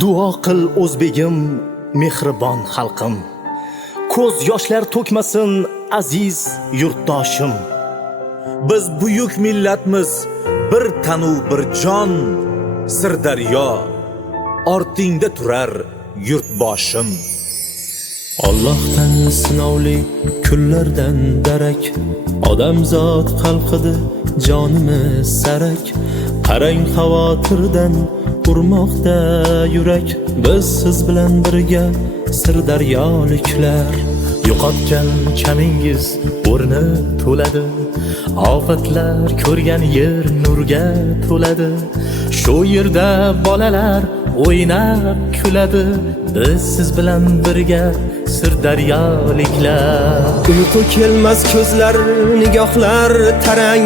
Duo qil o'zbegim, mehribon xalqim. Ko'z yoshlar to'kmasin aziz yurtdoshim. Biz buyuk millatmiz, bir tanu bir jon, Sirdaryo ortingda turar yurtboshim. Allohdan sinovli kunlardan darak odamzod qalqidi jonimiz sarak qarang xavotirdan urmoqda yurak. Biz siz bilan birga sirdaryoliklar. Yo'qotgan kamingiz o'rni to'ladi. Ofatlar ko'rgan yer nurga to'ladi. Shu yerda bolalar o'ynab kuladi. Biz siz bilan birga sirdaryoliklar. Uyqu kelmas ko'zlar, nigohlar tarang.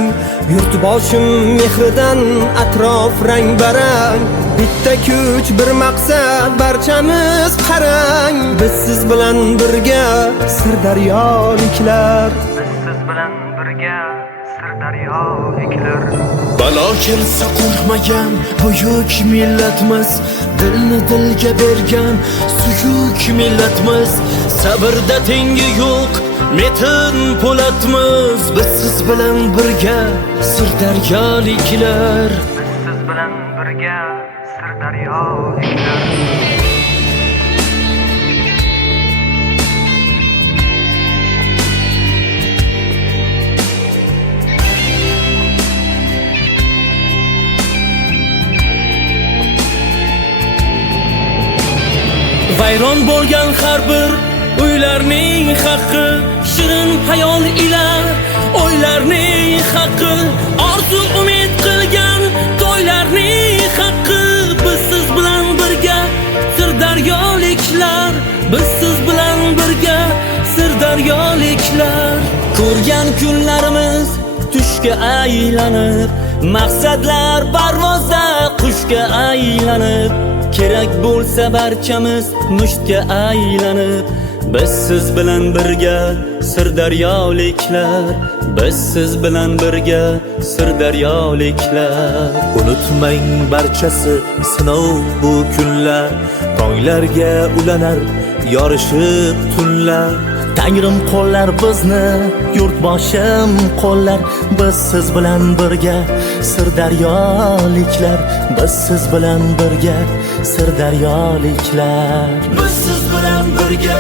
Yurtboshim mehridan atrof rang barang. Bitta kuch, bir maqsad, barchamiz qarang. Biz siz bilan birga sirdaryoliklar. Siz bilan birga sirdaryoliklar Balo kelsa qo'rqmagan buyuk millatmiz. Dilni dilga bergan suyuk millatmiz. Sabrda tengi yo'q metin po'latmiz. Biz siz bilan birga sirdaryoliklar. Siz bilan birga sirdaryoliklar Vayron bo'lgan har bir uylarning haqqi Shirin hayol ila o'ylarning haqqi Orzu umid qilgan to'ylarning haqqi. Biz siz bilan birga sirdaryoliklar Biz siz bilan birga sirdaryoliklar. Ko'rgan kunlarimiz tushga aylanib Maqsadlar parvozda qushga aylanib Kerak bo'lsa barchamiz mushtga aylanib Biz siz bilan birga sirdaryoliklar Biz siz bilan birga sirdaryoliklar. Unutmang barchasi sinov bu kunlar Tonglarga ulanar yorishib tunlar Tangrim qo'llar bizni, yurtboshim qo'llar. Biz siz bilan birga sirdaryoliklar. Biz siz bilan birga sirdaryoliklar. Biz siz bilan birga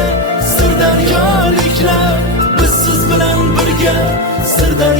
sirdaryoliklar. Biz siz bilan birga sirdaryoliklar.